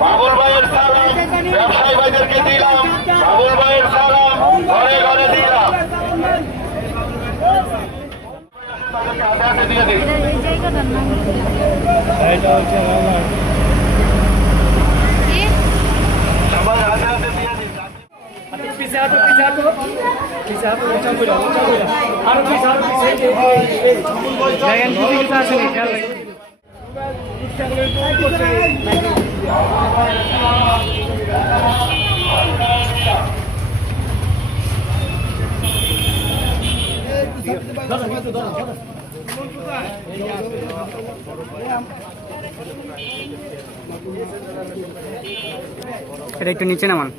বাবুল ভাইয়ের সালাম, ব্যবসায়ী ভাইদেরকে দিলাম, বাবুল ভাইয়ের সালাম ঘরে ঘরে দিলাম। দিয়ে দিন। সবাই হাতে হাতে দিয়ে দিন। পিছে হাঁটো, পিছে হাঁটো, পিছে হাঁটো, উঁচা করে, আরো পিছে, আরো পিছে। দেখেন কিছু কিছু আছে না, খেয়াল রাখেন। এটা একটু নিচে নামান।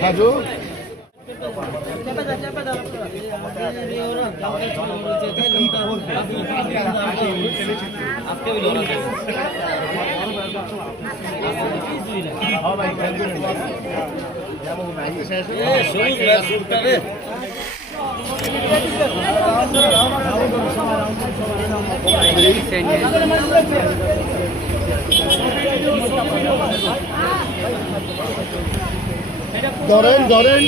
সাজু ধরেন ধরেন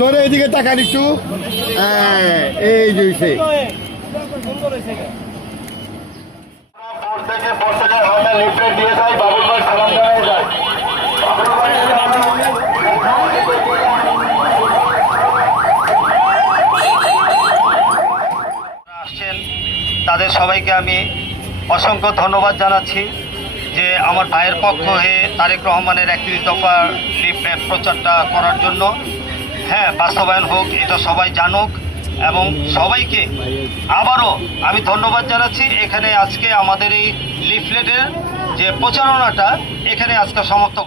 ধরে এদিকে তাকান একটু। এই যে লিফলেট দিয়ে যায়, বাবুল ভাই সালাম জানায় যায়। আসছেন তাদের সবাইকে আমি অসংখ্য ধন্যবাদ জানাচ্ছি যে আমার ভাইয়ের পক্ষ হয়ে তারেক রহমানের 31 দফা লিফলেট প্রচারটা করার জন্য। হ্যাঁ, বাস্তবায়ন হোক, এটা সবাই জানুক এবং সবাইকে আবারও আমি ধন্যবাদ জানাচ্ছি। এখানে আজকে আমাদের এই লিফলেটের যে প্রচারণাটা এখানে আজকে সমাপ্ত।